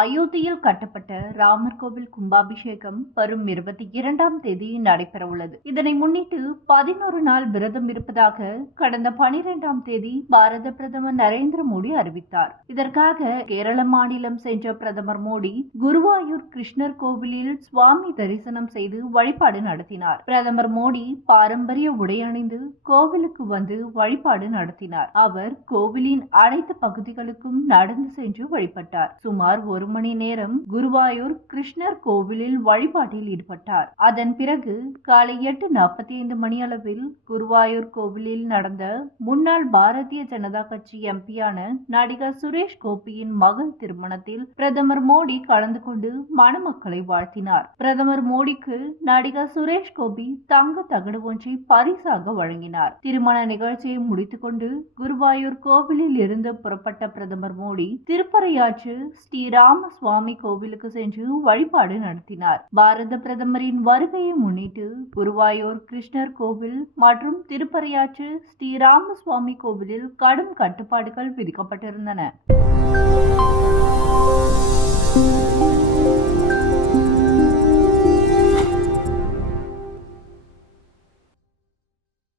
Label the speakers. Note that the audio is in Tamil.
Speaker 1: அயோத்தியில் கட்டப்பட்ட ராமர் கோவில் கும்பாபிஷேகம் வரும் இருபத்தி இரண்டாம் தேதி நடைபெறவுள்ளது. இதனை முன்னிட்டு பதினோரு நாள் விரதம் இருப்பதாக கடந்த பனிரெண்டாம் தேதி பாரத பிரதமர் நரேந்திர மோடி அறிவித்தார். இதற்காக கேரள மாநிலம் சென்ற பிரதமர் மோடி குருவாயூர் கிருஷ்ணர் கோவிலில் சுவாமி தரிசனம் செய்து வழிபாடு நடத்தினார். பிரதமர் மோடி பாரம்பரிய உடை அணிந்து கோவிலுக்கு வந்து வழிபாடு நடத்தினார். அவர் கோவிலின் அனைத்து பகுதிகளுக்கும் நடந்து சென்று வழிபட்டார். சுமார் ஒரு மணி நேரம் குருவாயூர் கிருஷ்ணர் கோவிலில் வழிபாட்டில் ஈடுபட்டார். அதன் பிறகு காலை எட்டு நாற்பத்தி ஐந்து மணியளவில் குருவாயூர் கோவிலில் நடந்த முன்னாள் பாரதிய ஜனதா கட்சி எம்பியான நடிகர் சுரேஷ் கோபியின் மகள் திருமணத்தில் பிரதமர் மோடி கலந்து கொண்டு மணமக்களை வாழ்த்தினார். பிரதமர் மோடிக்கு நடிகர் சுரேஷ் கோபி தங்க தகடு ஒன்றை பரிசாக வழங்கினார். திருமண நிகழ்ச்சியை முடித்துக்கொண்டு குருவாயூர் கோவிலில் இருந்து புறப்பட்ட பிரதமர் மோடி திருப்பறையாற்று ஸ்ரீராம் சுவாமி கோவிலுக்கு சென்று வழிபாடு நடத்தினார். பாரத பிரதமரின் வருகையை முன்னிட்டு குருவாயூர் கிருஷ்ணர் கோவில் மற்றும் திருப்பறையாற்று ஸ்ரீராம சுவாமி கோவிலில் கடும் கட்டுப்பாடுகள் விதிக்கப்பட்டிருந்தன.